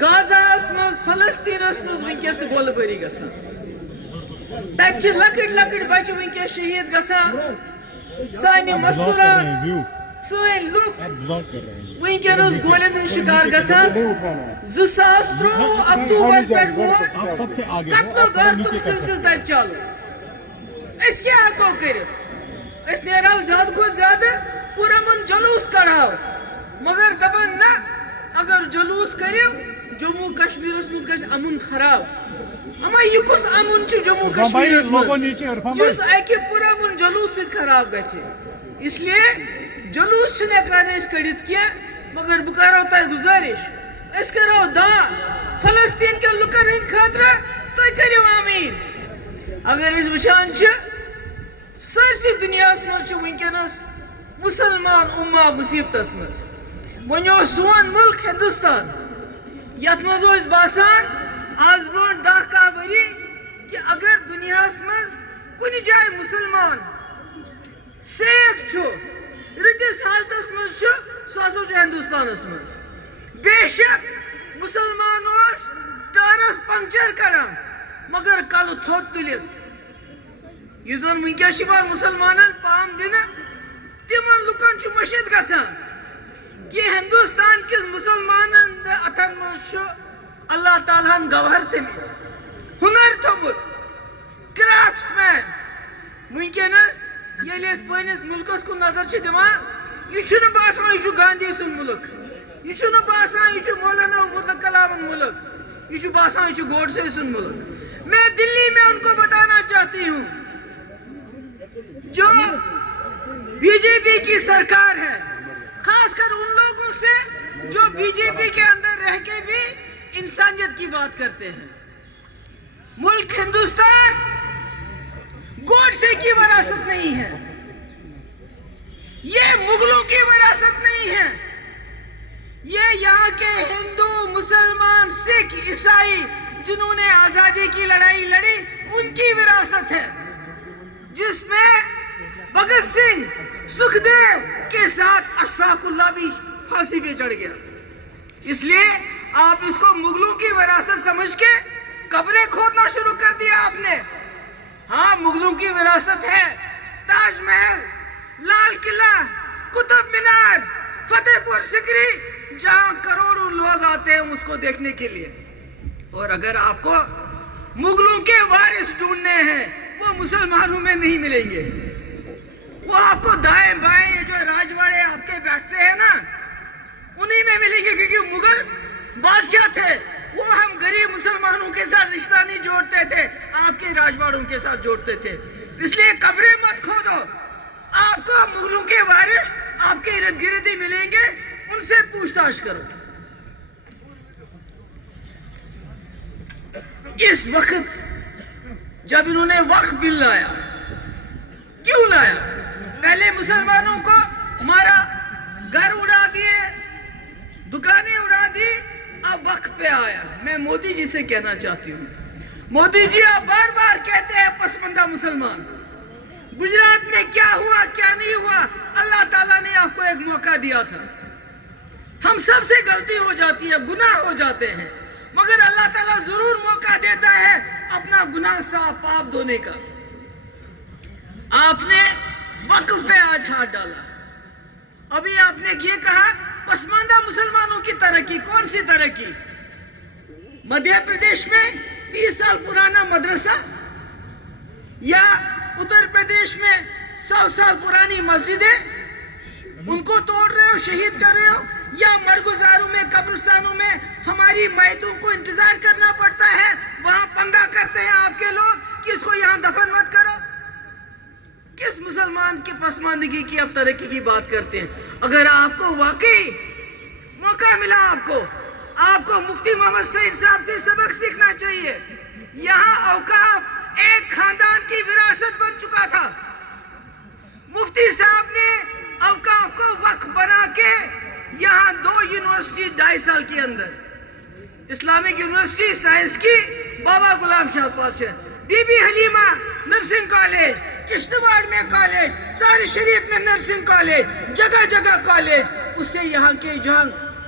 غازاس مز فلسطینس مز ونکس گول باری گسان تک لکٹ لکٹ بچہ ونکس شہید گسان سانہ مزدوران سن لوک ونکس گولن ہند شکار گسان 2013 اکتوبر پہ ووت قتل و غارتک سلسلہ تک چالو اس کیا ہیکو کرت اس نیرو زیادہ کھت زیادہ پورا من جلوس کڑاو مگر دپان نہ اگر جلوس کریو جموں کشمیر مز گژھِ امن خراب اما یہ کس امن چھ جموں کشمیر مز یس اکہ پورا امن جلوس سے خراب گژھِ اس لیے جلوس چھنہ ہیکان أسۍ کڑت کینٛہہ مگر بہ کرو تۄہہِ گزارش أسۍ کرو دعا فلسطین کے لُکن ہٕنٛدِ خٲطرٕ تُہۍ کٔرِو آمیٖن اگر أسۍ وٕچھان چھِ سٲرسٕے دُنیاہس منٛز چھُ وٕنکیٚنس مسلمان اُمہ مصیبتس منٛز وۄنۍ اوس سون ملک ہندوستان یتھ منٛز اوس باسان آز برونٛٹھ 10-11 ؤری کہ اگر دنیاہس منٛز کُنہِ جایہِ مسلمان سیف چھُ رٕتِس حالتس منٛز چھُ سُہ ہسا چھُ ہندوستانس منٛز بے شک مسلمان اوس ٹٲرس پنکچر کران مگر کلہٕ تھوٚد تُلِتھ یُس زن ونکیٚس چھُ یِوان مسلمانن پام دِنہٕ تِمن لُکن چھُ مٔشِد گژھان کہ ہندوستان کس مسلمانن اتھن مز چھُ اللہ تعالیٰ ہن گوہر تھٔمٕتۍ ہُنر تھوٚمُت کرافٹس مین ونکیٚنس ییٚلہِ أسۍ پننس ملکس کُن نظر چھِ دِوان یہ چھُنہٕ باسان یہ چھُ گاندھی سُنٛد ملک یہ چھُنہٕ باسان یہ چھُ مولانا ابوالفضل کلامن ملک یہ چھُ باسان یہ چھُ گوڈسے سُنٛد ملک میں دلی میں ان کو بتانا چاہتی ہوں جو بی جے پی کی سرکار ہے خاص کر ان لوگوں سے جو بی جے پی کے اندر رہ کے بھی انسانیت کی بات کرتے ہیں ملک ہندوستان گوڈسے کی وراثت نہیں ہے یہ مغلوں کی وراثت نہیں ہے یہ یہاں کے ہندو مسلمان سکھ عیسائی جنہوں نے آزادی کی لڑائی لڑی ان کی وراثت ہے جس میں بھگت سنگھ سکھدیو کے ساتھ اشفاق اللہ بھی پھانسی پہ چڑھ گیا اس لیے آپ اس کو مغلوں کی وراثت سمجھ کے قبریں کھودنا شروع کر دیا آپ نے ہاں مغلوں کی وراثت ہے تاج محل لال قلعہ قطب مینار فتح پور سکری جہاں کروڑوں لوگ آتے ہیں اس کو دیکھنے کے لیے اور اگر آپ کو مغلوں کے وارث ڈھونڈنے ہیں وہ مسلمانوں میں نہیں ملیں گے وہ آپ کو دائیں بائیں یہ جو راجواڑے آپ کے بیٹھتے ہیں نا انہی میں ملیں گے کیونکہ مغل بادشاہ تھے وہ ہم غریب مسلمانوں کے ساتھ رشتہ نہیں جوڑتے تھے آپ کے راجواڑوں کے ساتھ جوڑتے تھے اس لیے قبریں مت کھودو آپ کو مغلوں کے وارث آپ کے ارد گرد ہی ملیں گے ان سے پوچھ تاچھ کرو اس وقت جب انہوں نے وقف بل لایا کیوں لایا پہلے مسلمانوں کو مارا گھر اڑا دیے دکانیں اڑا دی اب وقت پہ آیا میں مودی جی سے کہنا چاہتی ہوں مودی جی آپ بار بار کہتے ہیں پسماندہ مسلمان گجرات میں کیا ہوا کیا نہیں ہوا اللہ تعالیٰ نے آپ کو ایک موقع دیا تھا ہم سب سے غلطی ہو جاتی ہے گناہ ہو جاتے ہیں مگر اللہ تعالیٰ ضرور موقع دیتا ہے اپنا گناہ صاف پاپ دھونے کا آپ نے وقف پہ آج ہاتھ ڈالا ابھی آپ نے یہ کہا پسماندہ مسلمانوں کی ترقی کون سی ترقی مدھیہ پردیش میں 30 سال پرانا مدرسہ یا اتر پردیش میں 100 سال پرانی مسجدیں ان کو توڑ رہے ہو شہید کر رہے ہو یا مرگزاروں میں قبرستانوں میں ہماری میتوں کو انتظار کرنا پڑتا ہے وہاں پنگا کرتے ہیں آپ کے لوگ کہ اس کو یہاں دفن مت کرو کس مسلمان کی پسماندگی کی اب ترقی کی بات کرتے ہیں اگر آپ کو واقعی موقع ملا آپ کو مفتی محمد سعید صاحب سے سبق سیکھنا چاہیے یہاں اوقاف ایک خاندان کی وراثت بن چکا تھا مفتی صاحب نے اوقاف کو وقف بنا کے یہاں 2 یونیورسٹی 2.5 سال کے اندر اسلامک یونیورسٹی سائنس کی Baba Ghulam Shah Badshah Bibi Halima nursing college Kishtwar میں کالج ساری شریف میں نرسنگ کالج جگہ جگہ کالج اس سے یہاں کے جہاں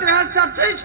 370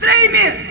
3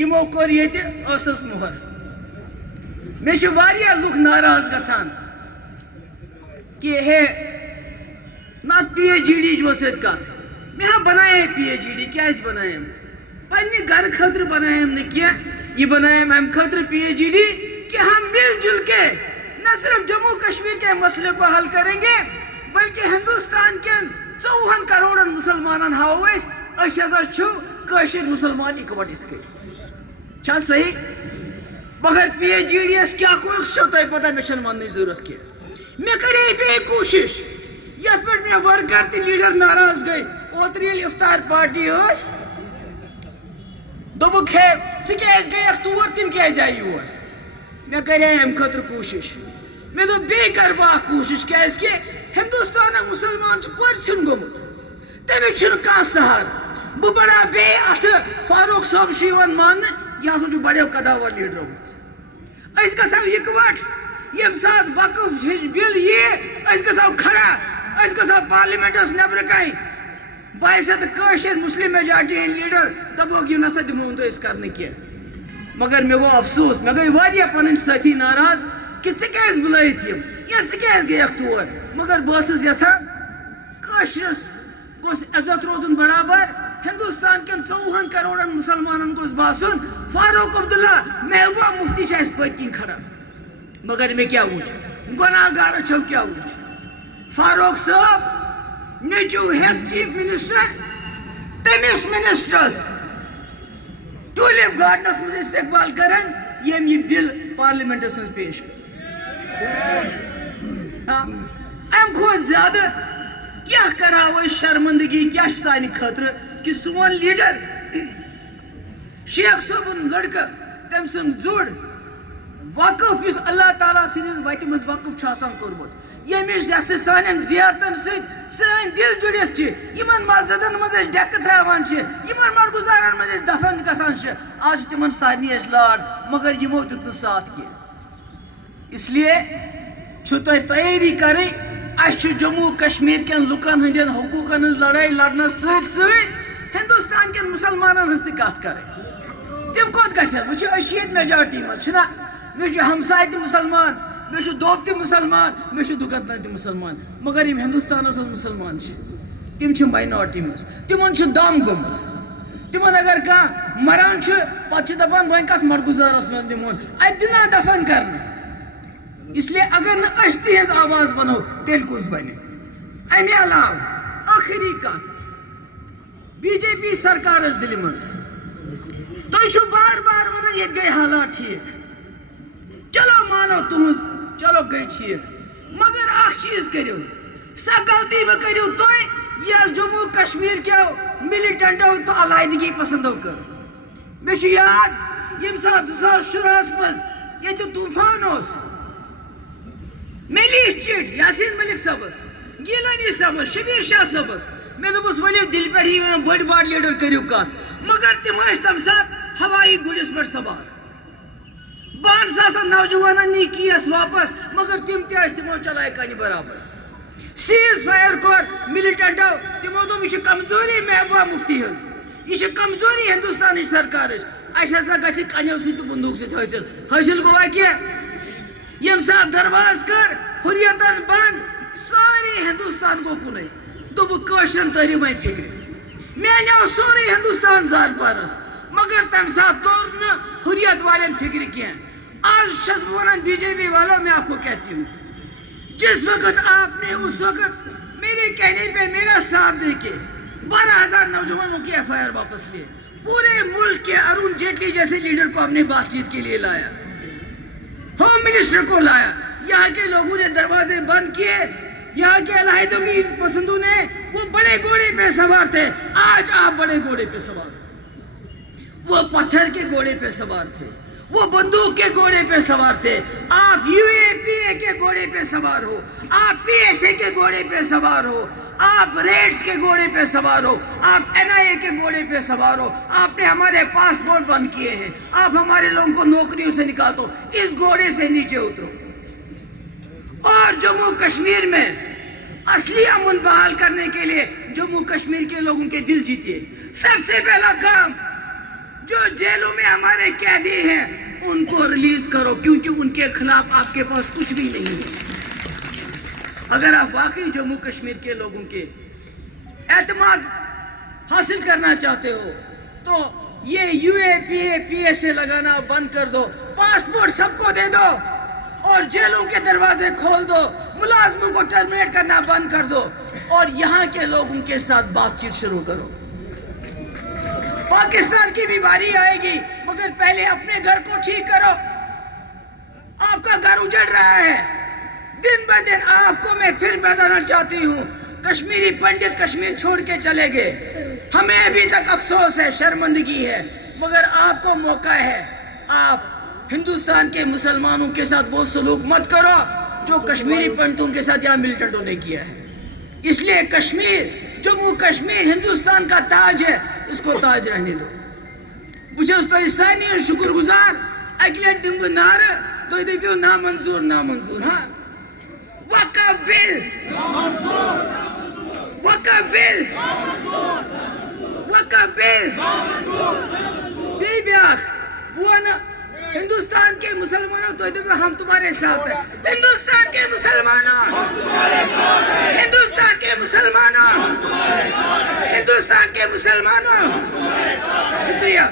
یمو کور ییٚتہِ ٲسس مۄہر مےٚ چھِ واریاہ لُکھ ناراض گژھان کہ ہے نہ پی ایچ ڈی چھِ سۭتۍ کتھ مےٚ ہا بنایے پی ایچ ڈی کیٛازِ بنایَم پننہِ گرٕ خٲطرٕ بنایَم نہٕ کینٛہہ یہ بنایَم امہِ خٲطرٕ پی ایچ ڈی کہ ہم مل جل کے نہ صرف جموں کشمیر کے مسئلے کو حل کریں گے بلکہ ہندوستان کے 54 کروڑ مسلمانن ہاو اس ہسا چھو کٲشِر مسلمان اکوٹ یِتھ کٔنۍ چھا صحیح مگر پی ایچ ڈی یس کیا کوٚرُکھ چھو تۄہہِ پتہ مےٚ چھنہٕ وننٕچ ضروٗرت کینٛہہ مےٚ کَرے بیٚیہِ کوٗشش یتھ پٮ۪ٹھ مےٚ ورکر تہٕ لیڈر ناراض گٔے اوترٕ ییٚلہِ افطار پارٹی ٲس دوٚپُکھ ہے ژٕ کیٛازِ گٔیَکھ تور تِم کیٛازِ آیہِ یور مےٚ کَرے امہِ خٲطرٕ کوٗشش مےٚ دوٚپ بیٚیہِ کَرٕ بہٕ اکھ کوٗشش کیٛازِ کہِ ہندوستانُک مُسلمان چھُ پٔرۍ ژھیُن گوٚمُت تٔمِس چھُنہٕ کانٛہہ سہارٕ بہٕ بڑاو بیٚیہِ اَتھٕ فاروق صٲب چھُ یِوان ماننہٕ یہِ ہسا چھُ بڑیو قداور لیڈرو منٛز أسۍ گژھو اِکوٹ ییٚمہِ ساتہٕ وقف ہِش بِل یِیہِ أسۍ گژھو کھڑا أسۍ گژھو پارلِمنٹس نٮ۪برٕ کَنۍ باعثت کٲشِر مسلم میجارٹی ہٕنٛدۍ لیڈر دپوکھ یہِ نسا دِمو نہٕ أسۍ کرنہٕ کینٛہہ مگر مےٚ گوٚو افسوس مےٚ گٔے واریاہ پنٕنۍ سٲتھی ناراض کہ ژٕ کیٛازِ بُلٲیِتھ یِم یا ژٕ کیٛازِ گٔیَکھ تور مگر بہٕ ٲسٕس یژھان کٲشرِس گوٚژھ عزت روزُن برابر ہندوستان کٮ۪ن 54 کروڑن مسلمانن گوٚژھ باسُن فاروق عبداللہ محبوبہ مفتی چھِ اَسہِ پٔتۍ کِنۍ کھڑا مگر مےٚ کیٛاہ وٕچھ گۄناہ گار چھو کیٛاہ وٕچھ فاروق صٲب نیٚچوٗ ہٮ۪تھ چیف منسٹر تٔمِس منسٹرس ٹوٗلِپ گاڈنس منٛز استقبال کران ییٚمۍ یہِ بِل پارلِمنٹس منٛز پیش کٔر امہِ کھۄتہٕ زیادٕ کیٛاہ کراو أسۍ شرمندگی کیٛاہ چھِ سانہِ خٲطرٕ کہ سون لیڈر شیخ صٲبُن لڑکہٕ تٔمۍ سُنٛد زُر وقف یُس اللہ تعالیٰ سٕنٛدِس وتہِ منٛز وقف چھُ آسان کوٚرمُت ییٚمِچ یۄسہٕ سانٮ۪ن زیارتن سۭتۍ سٲنۍ دِل جُڑِتھ چھِ یِمن مسجدن منٛز أسۍ ڈٮ۪کہٕ ترٛاوان چھِ یِمن مڑگُزارن منٛز أسۍ دفن گژھان چھِ آز چھِ تِمن سارنٕے اَسہِ لاڈ مگر یِمو دیُت نہٕ ساتھ کینٛہہ اس لیے چھُ تۄہہِ تیٲری کرٕنۍ اَسہِ چھُ جموں کشمیٖر کٮ۪ن لُکن ہٕنٛدٮ۪ن حقوٗقن ہٕنٛز لڑٲے لڑنس سۭتۍ سۭتۍ ہندوستان کٮ۪ن مسلمانن ہٕنٛز تہِ کتھ کرٕنۍ تِم کوٚت گژھن وٕچھِو أسۍ چھِ ییٚتہِ میجارٹی منٛز چھِنہ مےٚ چھُ ہمساے تہِ مُسلمان مےٚ چھُ دوٚب تہِ مُسلمان مےٚ چھُ دُکتن تہِ مُسلمان مگر یِم ہندوستانس منٛز مُسلمان چھِ تِم چھِ ماینارٹی منٛز تِمن چھُ دم گوٚمُت تِمن اگر کانٛہہ مران چھُ پتہٕ چھِ دپان وۄنۍ کتھ مڑگُزارس منٛز دِمون اتہِ دِنا دفن کرنہٕ اس لیے اگر نہٕ أسۍ تِہنٛز آواز بنو تیٚلہِ کُس بنہِ امہِ علاوٕ ٲخری کتھ بی جے پی سرکارس دِلہِ منٛز تُہۍ چھِو بار بار ونان ییٚتہِ گٔے حالات ٹھیٖک چلو مانو تُہنٛز چلو گٔے ٹھیٖک مگر اکھ چیٖز کٔرِو سۄ غلطی مہٕ کٔرِو تُہۍ یۄس جموں کشمیٖر کیو مِلِٹنٹو تہٕ علاحدگی پسنٛدو کٔر مےٚ چھُ یاد ییٚمہِ ساتہٕ 2016 منٛز ییٚتہِ طوٗفان اوس مےٚ لیٖچھ چِٹھۍ یاسیٖن مٔلِک صٲبس گیٖلانی صٲبس شبیٖر شاہ صٲبس مےٚ دوٚپُس ؤلِو دِلہِ پٮ۪ٹھ یِوان بٔڑۍ بار لیڈر کٔرِو کتھ مگر تِم ٲسۍ تمہِ ساتہٕ ہوایی گُرِس پٮ۪ٹھ سوار 12,000 نوجوانن نی کیس واپس مگر تِم تہِ ٲسۍ تِمو چلایہِ کنہِ برابر سیٖز فایر کوٚر مِلِٹنٹو تِمو دوٚپ یہِ چھِ کمزوری محبوبہ مفتی ہٕنٛز یہِ چھِ کمزوری ہندوستانٕچ سرکارٕچ اَسہِ ہسا گژھِ کنیو سۭتۍ تہٕ بندوٗق سۭتۍ حٲصِل گوٚوا کینٛہہ ییٚمہِ ساتہٕ درواز کٔر ہُریتن بنٛد سورُے ہندوستان گوٚو کُنُے دوٚپُکھ کٲشرٮ۪ن تٲرِو وۄنۍ فِکرِ مےٚ اَنیو سورُے ہندوستان زارپارس مگر تمہِ ساتہٕ توٚر نہٕ ہُریت والٮ۪ن فِکرِ کینٛہہ آج چھس بہٕ ونان بی جے پی والو میں آپ کو کہتی ہوں جس وقت آپ نے اس وقت میرے کہنے پہ میرا ساتھ دے کے 12,000 نوجوانوں کی FIR واپس لیے پورے ملک کے ارون جیٹلی جیسے لیڈر کو ہم نے بات چیت کے لیے لایا ہوم منسٹر کو لایا یہاں کے لوگوں نے دروازے بند کیے یہاں کے علاحدگی پسندوں نے وہ بڑے گھوڑے پہ سوار تھے آج آپ بڑے گھوڑے پہ سوار وہ پتھر کے گھوڑے پہ سوار تھے وہ بندوق کے گھوڑے پہ سوار تھے آپ UAPA کے گھوڑے پہ سوار ہو آپ PSA کے گھوڑے پہ سوار ہو آپ ریڈس کے گھوڑے پہ سوار ہو آپ NIA کے گھوڑے پہ سوار ہو آپ نے ہمارے پاسپورٹ بند کیے ہیں آپ ہمارے لوگوں کو نوکریوں سے نکال دو اس گھوڑے سے نیچے اترو اور جموں کشمیر میں اصلی امن بحال کرنے کے لیے جموں کشمیر کے لوگوں کے دل جیتیے سب سے پہلا کام جو جیلوں میں ہمارے قیدی ہیں ان کو ریلیز کرو، کیونکہ ان کے خلاف آپ کے پاس کچھ بھی نہیں ہے۔ اگر آپ واقعی جموں کشمیر کے لوگوں کے اعتماد حاصل کرنا چاہتے ہو تو یہ UAPA لگانا بند کر دو، پاسپورٹ سب کو دے دو اور جیلوں کے دروازے کھول دو، ملازموں کو ٹرمینیٹ کرنا بند کر دو اور یہاں کے لوگوں کے ساتھ بات چیت شروع کرو۔ پاکستان کی بھی باری آئے گی، مگر پہلے اپنے گھر کو ٹھیک کرو۔ آپ کا گھر اجڑ رہا ہے، دن بہ دن آپ کو میں پھر بتانا چاہتی ہوں، کشمیری پنڈت کشمیر چھوڑ کے چلے گئے، ہمیں ابھی تک افسوس ہے، شرمندگی ہے، مگر آپ کو موقع ہے، آپ ہندوستان کے مسلمانوں کے ساتھ وہ سلوک مت کرو جو کشمیری پنڈتوں کے ساتھ یہاں ملٹنٹوں نے کیا ہے۔ اس لیے کشمیر، جموں کشمیر ہندوستان کا تاج ہے، اس کو تاج رہنے دو۔ مجھے اس طرح ثانی شکر گزار، اگلے دن نار تو دبیو نامنظور نامنظور۔ ہاں، وقف بل، وقف بل، وقف بل، بیاخ بوانا ہندوستان کے مسلمانوں تو ہم تمہارے ساتھ ہیں، ہندوستان کے مسلمانوں، ہندوستان کے مسلمانوں، ہندوستان کے مسلمانوں، شکریہ۔